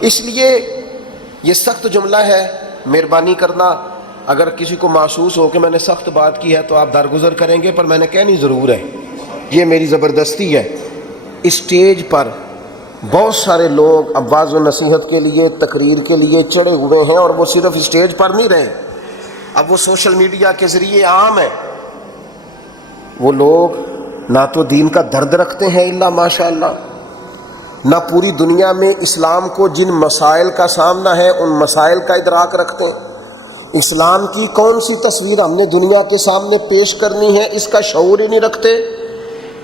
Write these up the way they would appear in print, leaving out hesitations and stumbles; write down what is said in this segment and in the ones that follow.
اس لیے یہ سخت جملہ ہے، مہربانی کرنا اگر کسی کو محسوس ہو کہ میں نے سخت بات کی ہے تو آپ درگزر کریں گے، پر میں نے کہنی ضرور ہے، یہ میری زبردستی ہے۔ اسٹیج پر بہت سارے لوگ اب واعظ و نصیحت کے لیے، تقریر کے لیے چڑھے ہوئے ہیں، اور وہ صرف اسٹیج پر نہیں رہے، اب وہ سوشل میڈیا کے ذریعے عام ہے۔ وہ لوگ نہ تو دین کا درد رکھتے ہیں الا ماشاء اللہ، نہ پوری دنیا میں اسلام کو جن مسائل کا سامنا ہے ان مسائل کا ادراک رکھتے ہیں۔ اسلام کی کون سی تصویر ہم نے دنیا کے سامنے پیش کرنی ہے اس کا شعور ہی نہیں رکھتے۔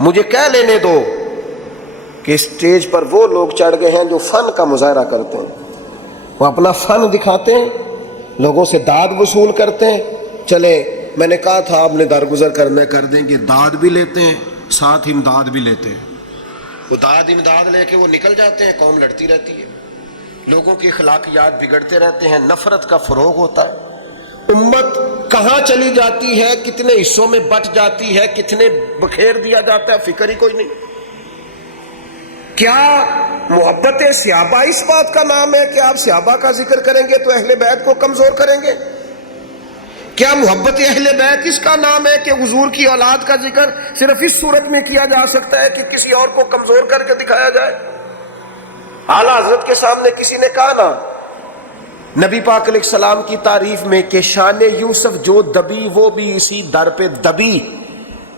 مجھے کہہ لینے دو کہ اسٹیج پر وہ لوگ چڑھ گئے ہیں جو فن کا مظاہرہ کرتے ہیں، وہ اپنا فن دکھاتے ہیں، لوگوں سے داد وصول کرتے ہیں۔ چلے میں نے کہا تھا آپ نے درگزر کرنا کر دیں گے، داد بھی لیتے ہیں ساتھ امداد بھی لیتے ہیں۔ وہ داد امداد لے کے وہ نکل جاتے ہیں، قوم لڑتی رہتی ہے، لوگوں کی اخلاقیات بگڑتے رہتے ہیں، نفرت کا فروغ ہوتا ہے، امت کہاں چلی جاتی ہے، کتنے حصوں میں بٹ جاتی ہے، کتنے بکھیر دیا جاتا ہے، فکر ہی کوئی نہیں۔ کیا محبت صحابہ اس بات کا نام ہے کہ آپ صحابہ کا ذکر کریں گے تو اہل بیت کو کمزور کریں گے؟ کیا محبت اہل بیت اس کا نام ہے کہ حضور کی اولاد کا ذکر صرف اس صورت میں کیا جا سکتا ہے کہ کسی اور کو کمزور کر کے دکھایا جائے؟ اعلیٰ حضرت کے سامنے کسی نے کہا نا نبی پاک علیہ السلام کی تعریف میں کہ شان یوسف جو دبی وہ بھی اسی در پہ دبی،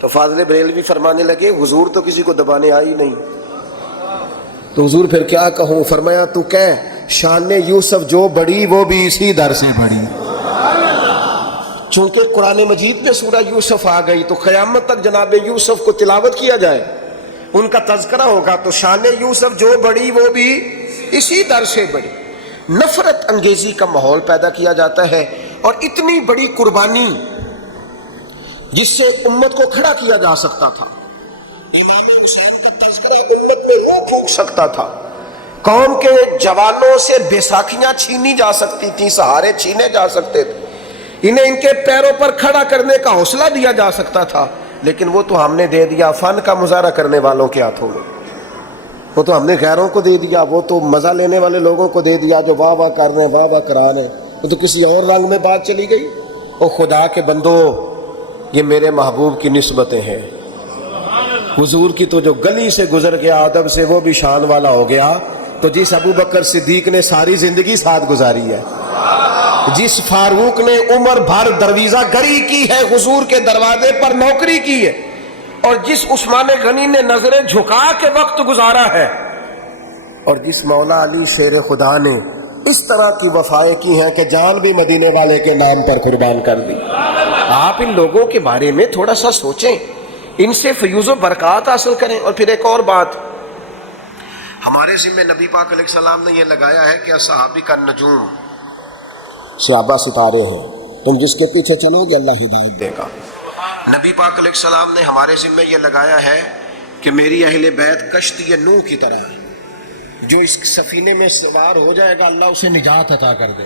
تو فاضل بریلوی فرمانے لگے حضور تو کسی کو دبانے آئی نہیں، تو حضور پھر کیا کہوں؟ فرمایا تو کہہ شان یوسف جو بڑی وہ بھی اسی در سے بڑی۔ چونکہ قرآن مجید میں سورہ یوسف آ گئی تو قیامت تک جناب یوسف کو تلاوت کیا جائے، ان کا تذکرہ ہوگا، تو شان یوسف جو بڑی وہ بھی اسی در سے بڑی۔ نفرت انگیزی کا ماحول پیدا کیا جاتا ہے، اور اتنی بڑی قربانی جس سے امت کو کھڑا کیا جا سکتا تھا، امام حسین کا تذکرہ امت میں روح پھونک سکتا تھا، قوم کے جوانوں سے بیساکھیاں چھینی جا سکتی تھیں، سہارے چھینے جا سکتے تھے، انہیں ان کے پیروں پر کھڑا کرنے کا حوصلہ دیا جا سکتا تھا، لیکن وہ تو ہم نے دے دیا فن کا مظاہرہ کرنے والوں کے ہاتھوں میں، وہ تو ہم نے غیروں کو دے دیا، وہ تو مزہ لینے والے لوگوں کو دے دیا جو واہ واہ کر رہے ہیں، واہ واہ کرا رہے ہیں، وہ تو کسی اور رنگ میں بات چلی گئی۔ او خدا کے بندو، یہ میرے محبوب کی نسبتیں ہیں، حضور کی تو جو گلی سے گزر گیا ادب سے وہ بھی شان والا ہو گیا، تو جس ابو بکر صدیق نے ساری زندگی ساتھ گزاری ہے، جس فاروق نے عمر بھر درویزہ گری کی ہے، حضور کے دروازے پر نوکری کی ہے، اور جس عثمان غنی نے نظریں جھکا کے وقت گزارا ہے، اور جس مولا علی شیر خدا نے اس طرح کی وفائیں کی ہیں کہ جان بھی مدینے والے کے نام پر قربان کر دی۔ آپ ان لوگوں کے بارے میں تھوڑا سا سوچیں، ان سے فیوز و برکات حاصل کریں۔ اور پھر ایک اور بات، ہمارے ذمہ نبی پاک علیہ السلام نے یہ لگایا ہے کہ صحابی کا نجوم، صحابہ ستارے ہیں، تم جس کے پیچھے چلو گے اللہ ہدایت دے گا۔ نبی پاک علیہ السلام نے ہمارے ذمہ یہ لگایا ہے کہ میری اہل بیت کشتی نوح کی طرح ہے، جو اس سفینے میں سوار ہو جائے گا اللہ اسے نجات عطا کر دے۔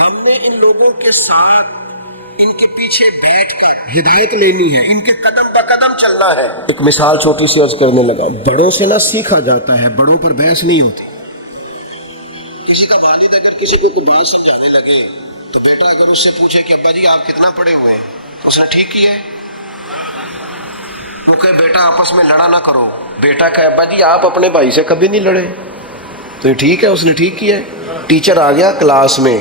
ہم نے ان لوگوں کے ساتھ ان کے پیچھے بیٹھ کر ہدایت لینی ہے، ان کے قدم با قدم چلنا ہے۔ ایک مثال چھوٹی سی عرض کرنے لگا، بڑوں سے نہ سیکھا جاتا ہے، بڑوں پر بحث نہیں ہوتی۔ کسی کا والد اگر کسی کو کوئی بات سمجھانے لگے تو بیٹا اگر اس سے پوچھے کہ ابا جی آپ کتنا پڑھے ہوئے ہیں، تو اس نے ٹھیک کیا ہے، وہ کہے بیٹا آپس میں لڑا نہ کرو، بیٹا کہے ابا جی آپ اپنے بھائی سے کبھی نہیں لڑے، تو یہ ٹھیک ہے، اس نے ٹھیک کیا ہے۔ ٹیچر آ گیا کلاس میں،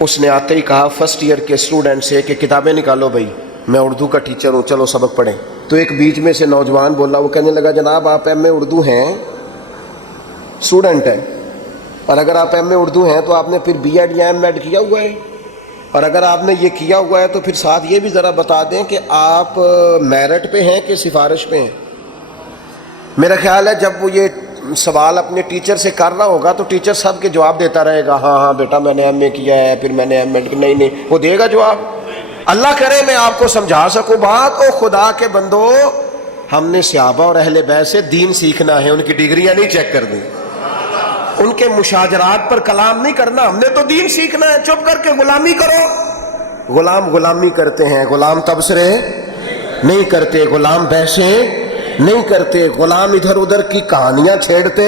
اس نے آتے ہی کہا فرسٹ ایئر کے اسٹوڈنٹ سے کہ کتابیں نکالو بھائی، میں اردو کا ٹیچر ہوں، چلو سبق پڑھیں۔ تو ایک بیچ میں سے نوجوان بولا، وہ کہنے لگا جناب آپ ایم اے اردو ہیں، اسٹوڈنٹ ہیں، اور اگر آپ ایم اے اردو ہیں تو آپ نے پھر بی ایڈ یا ایم ایڈ کیا ہوا ہے، اور اگر آپ نے یہ کیا ہوا ہے تو پھر ساتھ یہ بھی ذرا بتا دیں کہ آپ میرٹ پہ ہیں کہ سفارش پہ ہیں۔ میرا خیال ہے جب وہ یہ سوال اپنے ٹیچر سے کر رہا ہوگا تو ٹیچر سب کے جواب دیتا رہے گا، ہاں ہاں بیٹا میں نے ایم اے کیا ہے، پھر میں نے ایم ایڈ، نہیں وہ دے گا جواب۔ اللہ کرے میں آپ کو سمجھا سکوں بات۔ او خدا کے بندو، ہم نے صحابہ اور اہل بیت سے دین سیکھنا ہے، ان کی ڈگریاں نہیں چیک کرنی، ان کے مشاجرات پر کلام نہیں کرنا، ہم نے تو دین سیکھنا ہے۔ چپ کر کے غلامی کرو، غلام غلامی کرتے ہیں، غلام تبصرے نہیں کرتے، غلام بحثیں نہیں کرتے، غلام ادھر ادھر کی کہانیاں چھیڑتے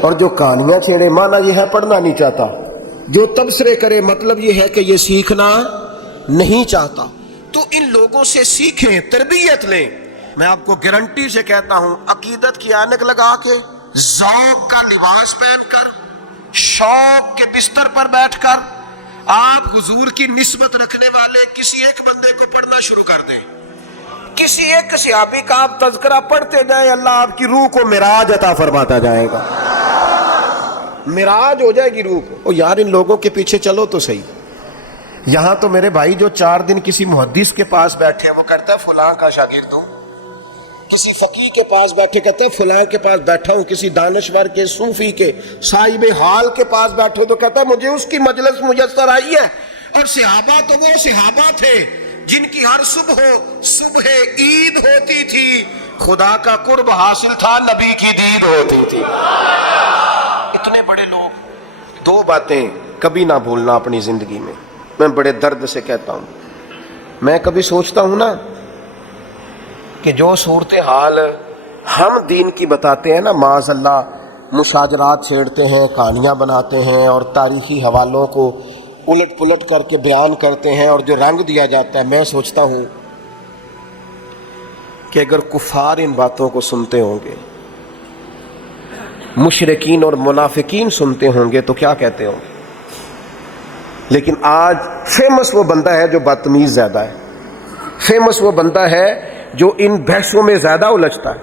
اور جو کہانیاں چھیڑے مانا یہ ہے پڑھنا نہیں چاہتا، جو تبصرے کرے مطلب یہ ہے کہ یہ سیکھنا نہیں چاہتا۔ تو ان لوگوں سے سیکھیں، تربیت لیں۔ میں آپ کو گارنٹی سے کہتا ہوں، عقیدت کی اینک لگا کے، ذوق کا لباس پہن کر، شوق کے بستر پر بیٹھ کر آپ حضور کی نسبت رکھنے والے کسی ایک بندے کو پڑھنا شروع کر دیں، کسی ایک صحابی کا آپ تذکرہ پڑھتے جائیں، اللہ آپ کی روح کو معراج عطا فرماتا جائے گا، معراج ہو جائے گی روح کو۔ یار ان لوگوں کے پیچھے چلو تو صحیح۔ یہاں تو میرے بھائی جو 4 دن کسی محدث کے پاس بیٹھے وہ کہتا ہے فلاں کا شاگرد ہوں، کسی فقیہ کے پاس بیٹھے کہتے ہیں فلاں کے پاس بیٹھا ہوں، کسی دانشور کے، صوفی کے، صاحب حال کے پاس بیٹھو تو کہتا ہے مجھے اس کی مجلس میسر آئی ہے۔ اور صحابہ تو وہ صحابہ تھے جن کی ہر صبح عید ہوتی تھی، خدا کا قرب حاصل تھا، نبی کی دید ہوتی تھی۔ اتنے بڑے لوگ۔ 2 باتیں کبھی نہ بھولنا اپنی زندگی میں، میں بڑے درد سے کہتا ہوں۔ میں کبھی سوچتا ہوں نا کہ جو صورتحال ہم دین کی بتاتے ہیں نا، معاذ اللہ مشاجرات چھیڑتے ہیں، کہانیاں بناتے ہیں اور تاریخی حوالوں کو الٹ پلٹ کر کے بیان کرتے ہیں اور جو رنگ دیا جاتا ہے، میں سوچتا ہوں کہ اگر کفار ان باتوں کو سنتے ہوں گے، مشرکین اور منافقین سنتے ہوں گے تو کیا کہتے ہوں گے؟ لیکن آج فیمس وہ بندہ ہے جو بدتمیز زیادہ ہے، فیمس وہ بندہ ہے جو ان بحثوں میں زیادہ الجھتا ہے،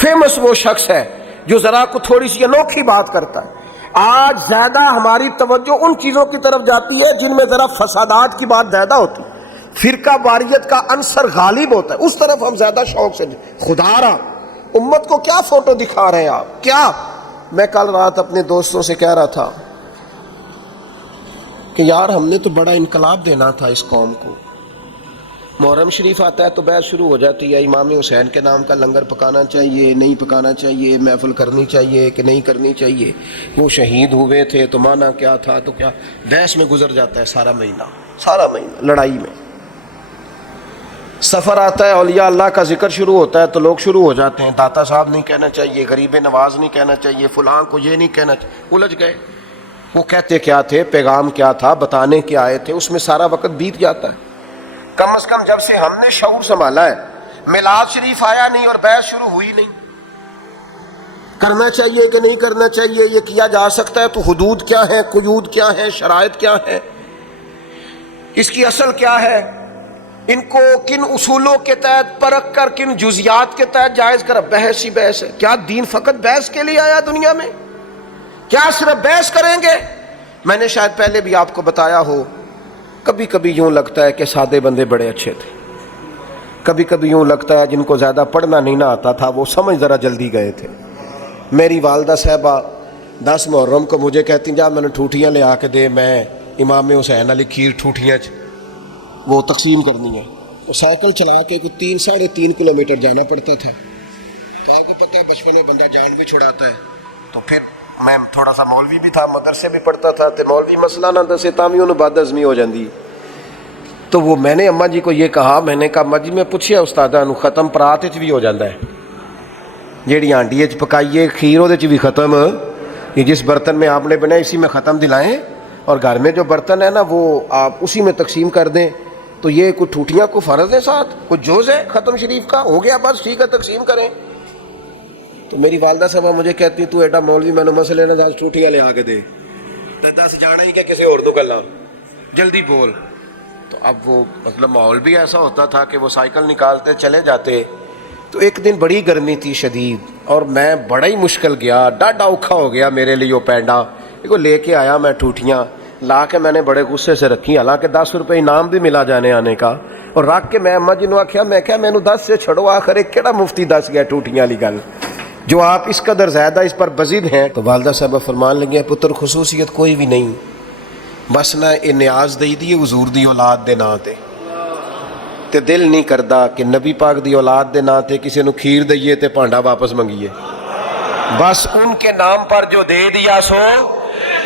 فیمس وہ شخص ہے جو ذرا کو تھوڑی سی انوکھی بات کرتا ہے۔ آج زیادہ ہماری توجہ ان چیزوں کی طرف جاتی ہے جن میں ذرا فسادات کی بات زیادہ ہوتی ہے، فرقہ واریت کا عنصر غالب ہوتا ہے، اس طرف ہم زیادہ شوق سے۔ خدا را امت کو کیا فوٹو دکھا رہے ہیں آپ؟ کیا؟ میں کل رات اپنے دوستوں سے کہہ رہا تھا کہ یار ہم نے تو بڑا انقلاب دینا تھا اس قوم کو۔ محرم شریف آتا ہے تو بحث شروع ہو جاتی ہے، امام حسین کے نام کا لنگر پکانا چاہیے نہیں پکانا چاہیے، محفل کرنی چاہیے کہ نہیں کرنی چاہیے، وہ شہید ہوئے تھے تو مانا کیا تھا، تو کیا بحث میں گزر جاتا ہے سارا مہینہ لڑائی میں۔ سفر آتا ہے، اولیاء اللہ کا ذکر شروع ہوتا ہے تو لوگ شروع ہو جاتے ہیں، داتا صاحب نہیں کہنا چاہیے، غریب نواز نہیں کہنا چاہیے، فلاں کو یہ نہیں کہنا چاہیے، الجھ گئے۔ وہ کہتے کیا تھے، پیغام کیا تھا، بتانے کیا آئے تھے، اس میں سارا وقت بیت جاتا ہے۔ کم از کم جب سے ہم نے شعور سنبھالا ہے، میلاد شریف آیا نہیں اور بحث شروع ہوئی نہیں، کرنا چاہیے کہ نہیں کرنا چاہیے، یہ کیا جا سکتا ہے تو حدود کیا ہے، قیود کیا ہے، شرائط کیا ہے، اس کی اصل کیا ہے، ان کو کن اصولوں کے تحت پرکھ کر کن جزیات کے تحت جائز کر، بحث ہی بحث ہے۔ کیا دین فقط بحث کے لیے آیا دنیا میں؟ کیا صرف بحث کریں گے؟ میں نے شاید پہلے بھی آپ کو بتایا ہو، کبھی کبھی یوں لگتا ہے کہ سادے بندے بڑے اچھے تھے، کبھی کبھی یوں لگتا ہے جن کو زیادہ پڑھنا نہیں نہ آتا تھا وہ سمجھ ذرا جلدی گئے تھے۔ میری والدہ صاحبہ 10 محرم کو مجھے کہتی جا میں نے ٹھوٹیاں لے آ کے دے، میں امام حسین علی کھیر ٹھوٹیاں وہ تقسیم کرنی ہے۔ وہ سائیکل چلا کے کوئی 3-3.5 کلومیٹر جانا پڑتا تھا۔ تو آپ کو پتہ ہے بچپن میں بندہ جان بھی چھڑاتا ہے، تو پھر میں تھوڑا سا مولوی بھی تھا، مدرسے بھی پڑھتا تھا، تو مولوی مسئلہ نہ دسے تامی انہوں بد ہضمی ہو جاندی۔ تو وہ میں نے اماں جی کو یہ کہا، میں نے کہا اماں جی میں پوچھیا استادہ نو ختم پرات وچ بھی ہو جاندہ ہے، جیڑی ہانڈی وچ پکائیے کھیر وہ بھی ختم، یہ جس برتن میں آپ نے بنایا اسی میں ختم دلائیں، اور گھر میں جو برتن ہے نا وہ آپ اسی میں تقسیم کر دیں، تو یہ کوئی ٹوٹیاں کو فرض ہے، ساتھ کوئی جوز ہے ختم شریف کا، ہو گیا بس ٹھیک ہے تقسیم کریں۔ تو میری والدہ صاحبہ مجھے کہتی تو ایڈا مولوی میں نے مسئلے نہ 10 ٹوٹیاں لے آ کے دے، 10 جانا ہی کیا کسی اور دو گلا جلدی بول۔ تو اب وہ مطلب ماحول بھی ایسا ہوتا تھا کہ وہ سائیکل نکالتے چلے جاتے۔ تو ایک دن بڑی گرمی تھی شدید، اور میں بڑا ہی مشکل گیا، ڈاڈا اوکھا ہو گیا میرے لیے وہ پینڈا، دیکھو لے کے آیا میں ٹوٹیاں لا کے میں نے بڑے غصے سے رکھی، حالانکہ 10 روپے انعام بھی ملا جانے آنے کا، اور رکھ کے میں اماں جی نو آکھیا، میں کہا مینوں 10 سے چھڑو، آخر ایک کیڑا مفتی دس گیا ٹوٹیاں والی گل، جو آپ اس قدر زیادہ اس پر بزد ہیں۔ تو والدہ صاحبہ فرمان لگے پتر خصوصیت کوئی بھی نہیں، بس نہ یہ نیاز دئی دی حضور دی اولاد دے نا تے، تے دل نہیں کردا کہ نبی پاک دی اولاد دے نا تے کسی نو کھیر دئیے تے پانڈا واپس منگیے، بس ان کے نام پر جو دے دیا سو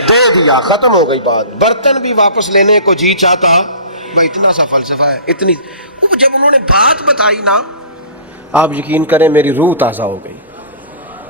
دے دیا، ختم ہو گئی بات۔ برتن بھی واپس لینے کو جی چاہتا، بھائی اتنا سا فلسفہ ہے، اتنی جب انہوں نے بات بتائی نا، آپ یقین کریں میری روح تازہ ہو گئی۔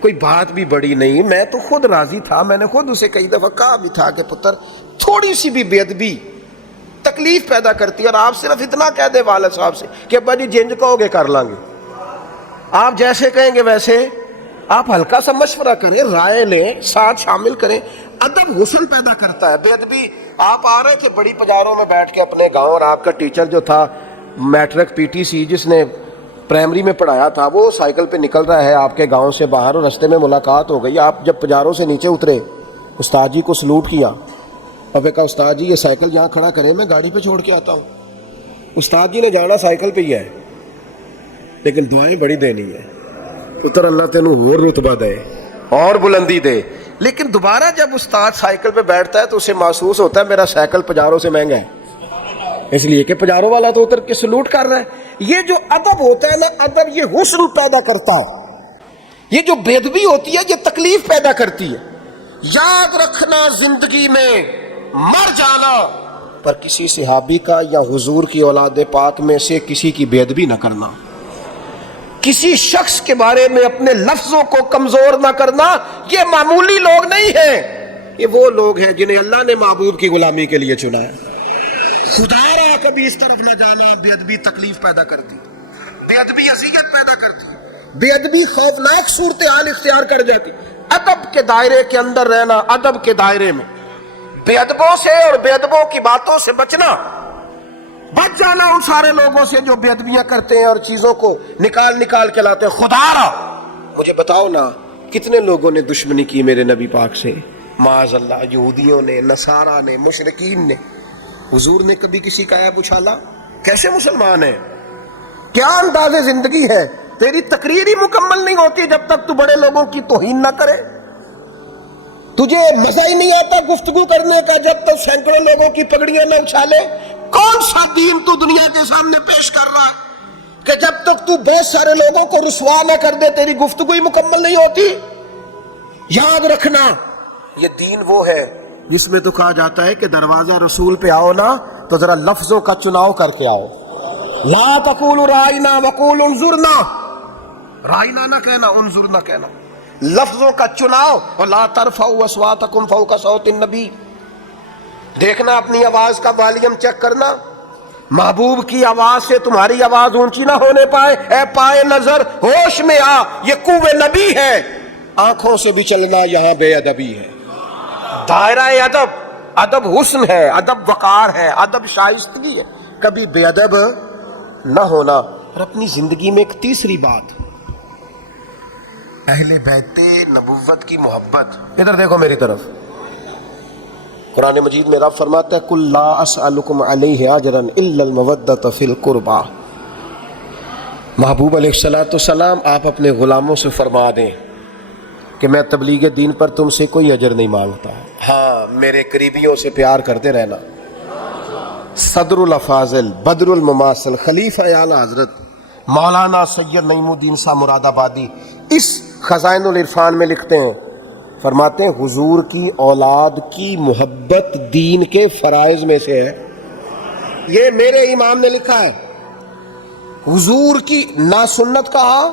کوئی بات بھی بڑی نہیں. میں تو خود راضی تھا, میں نے خود اسے کئی دفعہ کہا بھی تھا کہ پتر تھوڑی سی بھی بے ادبی تکلیف پیدا کرتی ہے, اور آپ صرف اتنا کہہ دیں والد صاحب سے کہ ابا جی جنج کہو گے کر لیں گے, آپ جیسے کہیں گے ویسے. آپ ہلکا سا مشورہ کریں, رائے لیں, ساتھ شامل کریں. ادب حسن پیدا کرتا ہے. بے ادبی, آپ آ رہے کہ بڑی بازاروں میں بیٹھ کے اپنے گاؤں, اور آپ کا ٹیچر جو تھا میٹرک پی ٹی سی جس نے پرائمری میں پڑھایا تھا, وہ سائیکل پہ نکل رہا ہے آپ کے گاؤں سے باہر, اور رستے میں ملاقات ہو گئی. آپ جب پجاروں سے نیچے اترے, استاد جی کو سلوٹ کیا, اور پھر کہا استاد جی یہ سائیکل یہاں کھڑا کریں, میں گاڑی پہ چھوڑ کے آتا ہوں. استاد جی نے جانا سائیکل پہ ہی ہے, لیکن دعائیں بڑی دینی ہے, پتر اللہ تینوں اور رتبہ دے اور بلندی دے. لیکن دوبارہ جب استاد سائیکل پہ بیٹھتا ہے تو اسے محسوس ہوتا ہے میرا سائیکل پجاروں سے مہنگا ہے, اس لیے کہ پجاروں والا تو اتر کے سلوٹ کر رہا ہے. یہ جو ادب ہوتا ہے نا, ادب یہ حسن پیدا کرتا ہے. یہ جو بے ادبی ہوتی ہے یہ تکلیف پیدا کرتی ہے. یاد رکھنا زندگی میں مر جانا, پر کسی صحابی کا یا حضور کی اولاد پاک میں سے کسی کی بے ادبی نہ کرنا, کسی شخص کے بارے میں اپنے لفظوں کو کمزور نہ کرنا. یہ معمولی لوگ نہیں ہیں, یہ وہ لوگ ہیں جنہیں اللہ نے معبود کی غلامی کے لیے چنا ہے. خدا را کبھی اس طرف نہ جانا. بے ادبی تکلیف پیدا کرتی, بے ادبی اذیت پیدا کرتی, بے ادبی خوفناک صورتحال اختیار کر جاتی. ادب کے دائرے کے اندر رہنا, ادب کے دائرے میں بے ادبوں سے اور بے ادبوں کی باتوں سے بچنا, بچ جانا ان سارے لوگوں سے جو بے ادبیاں کرتے ہیں اور چیزوں کو نکال نکال کے لاتے ہیں. خدا را مجھے بتاؤ نا کتنے لوگوں نے دشمنی کی میرے نبی پاک سے, معاذ اللہ, یہودیوں نے, نصارہ نے, مشرکین نے. حضور نے کبھی کسی کا عیب اچھالا؟ کیسے مسلمان ہے؟ کیا انداز زندگی ہے؟ تیری تقریر ہی مکمل نہیں ہوتی جب تک تو بڑے لوگوں کی توہین نہ کرے. تجھے مزہ ہی نہیں آتا گفتگو کرنے کا جب تک سینکڑوں لوگوں کی پگڑیاں نہ اچھالے. کون سا دین تو دنیا کے سامنے پیش کر رہا ہے کہ جب تک تو بہت سارے لوگوں کو رسوا نہ کر دے تیری گفتگو ہی مکمل نہیں ہوتی؟ یاد رکھنا یہ دین وہ ہے جس میں تو کہا جاتا ہے کہ دروازہ رسول پہ آؤ نا تو ذرا لفظوں کا چناؤ کر کے آؤ. لا تقولوا رائنا وقولوا انظرنا, رائنا نہ کہنا, انظرنا کہنا. لفظوں کا چناؤ. اور لا ترفعوا اصواتکم فوق صوت النبی, دیکھنا اپنی آواز کا والیوم چیک کرنا, محبوب کی آواز سے تمہاری آواز اونچی نہ ہونے پائے. اے پائے نظر ہوش میں آ, یہ قوت نبی ہے. آنکھوں سے بھی چلنا یہاں بے ادبی ہے. دائرہ ادب, ادب حسن ہے, ادب وقار ہے, ادب شائستگی ہے, کبھی بے ادب نہ ہونا. اور اپنی زندگی میں ایک تیسری بات, اہل بیت نبوت کی محبت. ادھر دیکھو میری طرف, قرآن مجید میں رب فرماتا ہے قُلْ لَا أَسْأَلُكُمْ عَلَيْهِ أَجْرًا إِلَّا الْمَوَدَّةَ فِي الْقُرْبَى. محبوب علیہ السلام آپ اپنے غلاموں سے فرما دیں کہ میں تبلیغ دین پر تم سے کوئی اجر نہیں مانگتا, ہاں میرے قریبیوں سے پیار کرتے رہنا. صدر الافاضل, بدر المماثل, خلیفہ اعلی حضرت مولانا سید نعیم الدین صاحب مراد آبادی اس خزائن العرفان میں لکھتے ہیں, فرماتے ہیں حضور کی اولاد کی محبت دین کے فرائض میں سے ہے. یہ میرے امام نے لکھا ہے. حضور کی نہ سنت کہا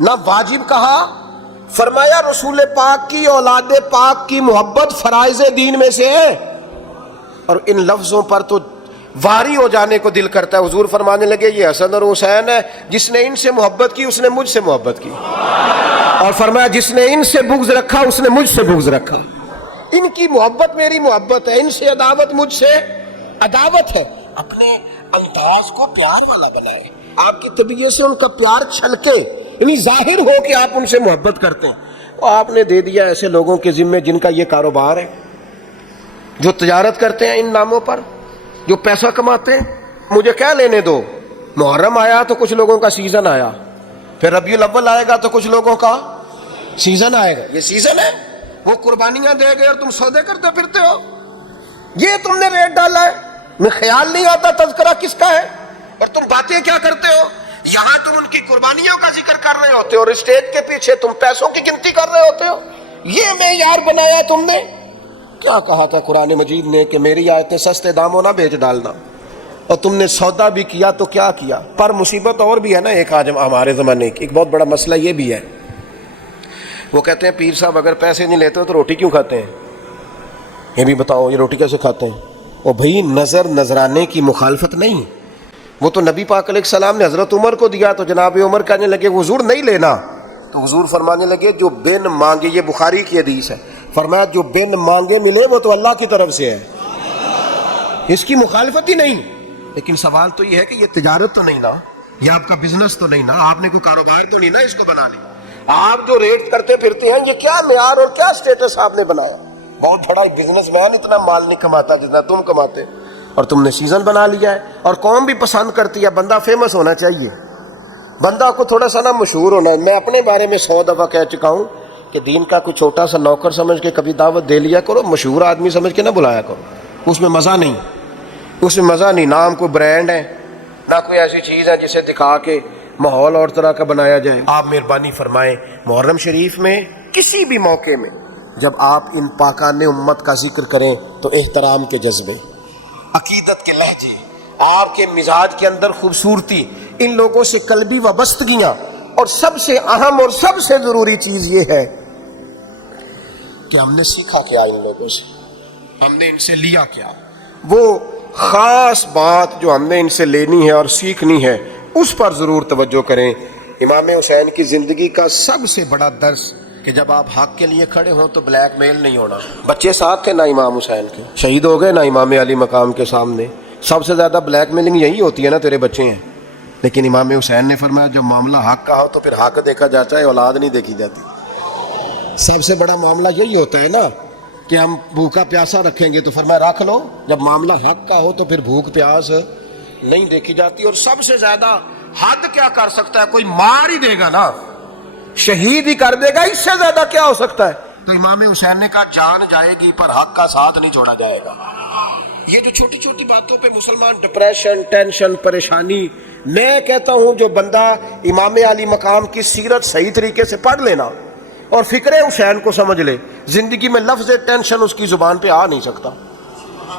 نہ واجب کہا, فرمایا رسول پاک کی اولاد پاک کی محبت فرائض دین میں سے ہے. اور ان لفظوں پر تو واری ہو جانے کو دل کرتا ہے. حضور فرمانے لگے یہ حسن اور حسین ہے, جس نے ان سے محبت کی اس نے مجھ سے محبت کی. اور فرمایا جس نے ان سے بغض رکھا اس نے مجھ سے بغض رکھا. ان کی محبت میری محبت ہے, ان سے عداوت مجھ سے عداوت ہے. اپنے انداز کو پیار والا بنائے, آپ کی طبیعت سے ان کا پیار چھلکے, یعنی ظاہر ہو کہ آپ ان سے محبت کرتے ہیں. اور آپ نے دے دیا ایسے لوگوں کے ذمے جن کا یہ کاروبار ہے, جو تجارت کرتے ہیں ان ناموں پر, جو پیسہ کماتے ہیں. مجھے کیا لینے دو, محرم آیا تو کچھ لوگوں کا سیزن آیا, پھر ربیع الاول آئے گا تو کچھ لوگوں کا سیزن آئے گا. یہ سیزن ہے, وہ قربانیاں دے گئے اور تم سودے کرتے پھرتے ہو. یہ تم نے ریٹ ڈالا ہے, میں خیال نہیں آتا تذکرہ کس کا ہے, اور تم باتیں کیا کرتے ہو. یہاں تم ان کی قربانیوں کا ذکر کر رہے ہوتے ہو اور اسٹیج کے پیچھے تم پیسوں کی گنتی کر رہے ہوتے ہو. یہ معیار بنایا تم نے. کیا کہا تھا قرآن مجید نے کہ میری آیتیں سستے داموں نہ بیچ ڈالنا, اور تم نے سودا بھی کیا تو کیا کیا. پر مصیبت اور بھی ہے نا ایک, آج ہمارے زمانے کی ایک بہت بڑا مسئلہ یہ بھی ہے وہ کہتے ہیں پیر صاحب اگر پیسے نہیں لیتے تو روٹی کیوں کھاتے ہیں؟ یہ بھی بتاؤ یہ روٹی کیسے کھاتے ہیں؟ اور بھائی نظر نذرانے کی مخالفت نہیں، وہ تو نبی پاک علیہ السلام نے حضرت عمر کو دیا تو جناب عمر کہنے لگے حضور نہیں لینا، تو حضور فرمانے لگے جو بن مانگے، یہ بخاری کی حدیث ہے، فرمایا جو بن مانگے ملے وہ تو اللہ کی طرف سے ہے، اس کی مخالفت ہی نہیں۔ لیکن سوال تو یہ ہے کہ یہ تجارت تو نہیں نا، یہ آپ کا بزنس تو نہیں نا، آپ نے کوئی کاروبار تو نہیں نا اس کو بنانے، آپ جو ریٹ کرتے پھرتے ہیں یہ کیا معیار اور کیا سٹیٹس آپ نے بنایا؟ بہت بڑا بزنس مین اتنا مال نہیں کماتا جتنا تم کماتے، اور تم نے سیزن بنا لیا ہے، اور قوم بھی پسند کرتی ہے، بندہ فیمس ہونا چاہیے، بندہ کو تھوڑا سا نا مشہور ہونا ہے۔ میں اپنے بارے میں 100 دفعہ کہہ چکا ہوں کہ دین کا کوئی چھوٹا سا نوکر سمجھ کے کبھی دعوت دے لیا کرو، مشہور آدمی سمجھ کے نہ بلایا کرو، اس میں مزہ نہیں، اس میں مزہ نہیں، نام کوئی برانڈ ہے نہ کوئی ایسی چیز ہے جسے دکھا کے ماحول اور طرح کا بنایا جائے۔ آپ مہربانی فرمائیں محرم شریف میں کسی بھی موقع میں جب آپ ان پاکان امت کا ذکر کریں تو احترام کے جذبے، عقیدت کے لہجے، آپ کے مزاج کے اندر خوبصورتی، ان لوگوں سے قلبی وابستگیاں، اور سب سے اہم اور سب سے ضروری چیز یہ ہے کہ ہم نے سیکھا کیا ان لوگوں سے، ہم نے ان سے لیا کیا، وہ خاص بات جو ہم نے ان سے لینی ہے اور سیکھنی ہے اس پر ضرور توجہ کریں۔ امام حسین کی زندگی کا سب سے بڑا درس کہ جب آپ حق کے لیے کھڑے ہوں تو بلیک میل نہیں ہونا۔ بچے ساتھ تھے نا امام حسین کے، شہید ہو گئے نا امام علی مقام کے سامنے، سب سے زیادہ بلیک میلنگ یہی ہوتی ہے نا، تیرے بچے ہیں، لیکن امام حسین نے فرمایا جب معاملہ حق کا ہو تو پھر حق دیکھا جاتا ہے، اولاد نہیں دیکھی جاتی۔ سب سے بڑا معاملہ یہی ہوتا ہے نا کہ ہم بھوکا پیاسا رکھیں گے، تو فرمایا رکھ لو، جب معاملہ حق کا ہو تو پھر بھوک پیاس نہیں دیکھی جاتی۔ اور سب سے زیادہ حد کیا کر سکتا ہے؟ کوئی مار ہی دے گا نا، شہید ہی کر دے گا، اس سے زیادہ کیا ہو سکتا ہے؟ تو امام حسین نے کہا جان جائے گی پر حق کا ساتھ نہیں چھوڑا جائے گا۔ یہ جو چھوٹی چھوٹی باتوں پہ مسلمان ڈپریشن، ٹینشن، پریشانی، میں کہتا ہوں جو بندہ امام علی مقام کی سیرت صحیح طریقے سے پڑھ لینا اور فکر حسین کو سمجھ لے، زندگی میں لفظ ٹینشن اس کی زبان پہ آ نہیں سکتا،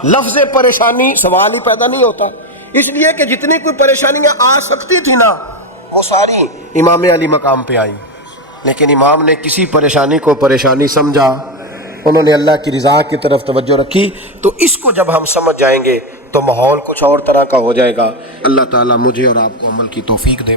لفظ پریشانی سوال ہی پیدا نہیں ہوتا، اس لیے کہ جتنی کوئی پریشانیاں آ سکتی تھی نا وہ ساری امام علی مقام پہ آئی، لیکن امام نے کسی پریشانی کو پریشانی سمجھا، انہوں نے اللہ کی رضا کی طرف توجہ رکھی۔ تو اس کو جب ہم سمجھ جائیں گے تو ماحول کچھ اور طرح کا ہو جائے گا۔ اللہ تعالیٰ مجھے اور آپ کو عمل کی توفیق دے۔